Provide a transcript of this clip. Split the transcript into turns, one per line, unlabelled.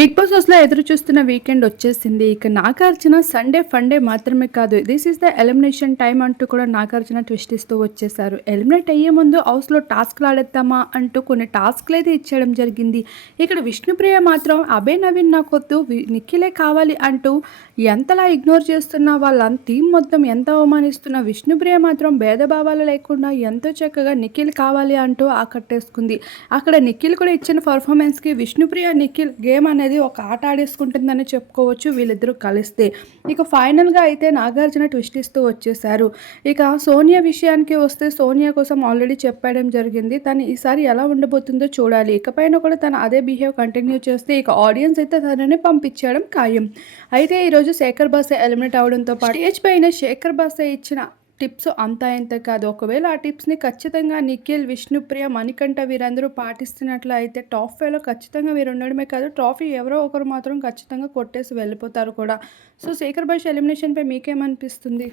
Big boss హౌస్లో ఎదురు చూస్తున్న వీకెండ్ వచ్చేసింది. ఇక నాగార్జున సండే ఫండే మాత్రమే కాదు this is the elimination time అంటూ కూడా నాగార్జున ట్విస్ట్ ఇస్తూ వచ్చేసారు ఎలిమినేట్ అయ్యే ముందు హౌస్లో టాస్క్లు ఆడేద్దామా అంటూ కొన్ని టాస్క్లు అయితే ఇచ్చేయడం జరిగింది. ఇక్కడ విష్ణుప్రియ మాత్రం అభే నవీన్ నాకొద్దు వి- నిఖిలే కావాలి అంటూ ఎంతలా ఇగ్నోర్ చేస్తున్న వాళ్ళ థీమ్ మొత్తం ఎంత అవమానిస్తున్న విష్ణుప్రియ మాత్రం భేదభావాలు లేకుండా ఎంతో చక్కగా నిఖిల్ కావాలి అంటూ ఆకట్టేసుకుంది. అక్కడ నిఖిల్ కూడా ఇచ్చిన పర్ఫార్మెన్స్కి విష్ణుప్రియ నిఖిల్ గేమ్ అనేది ఒక ఆట ఆడేసుకుంటుందని చెప్పుకోవచ్చు వీళ్ళిద్దరూ కలిస్తే. ఇక ఫైనల్గా అయితే నాగార్జున ట్విస్ట్ ఇస్తూ వచ్చేసారు ఇక సోనియా విషయానికి వస్తే సోనియా కోసం ఆల్రెడీ చెప్పడం జరిగింది. తను ఈసారి ఎలా ఉండబోతుందో చూడాలి. ఇకపైన కూడా తను అదే బిహేవ్ కంటిన్యూ చేస్తే ఇక ఆడియన్స్ అయితే తనని పంపించడం ఖాయం. అయితే ఈరోజు శేఖర్ బాసే ఎలిమినేట్ అవడంతో పాటు స్టేజ్ పైన శేఖర్ బాసే ఇచ్చిన టిప్స్ అంతా ఎంత కాదు. ఒకవేళ ఆ టిప్స్ని ఖచ్చితంగా నిఖిల్ విష్ణుప్రియ మణికంఠ వీరందరూ పాటిస్తున్నట్లు అయితే టాప్ ఫైవ్లో ఖచ్చితంగా వీరు ఉండడమే కాదు ట్రాఫీ ఎవరో ఒకరు మాత్రం ఖచ్చితంగా కొట్టేసి వెళ్ళిపోతారు కూడా. సో శేఖర్ భాష్ ఎలిమినేషన్పై మీకేమనిపిస్తుంది?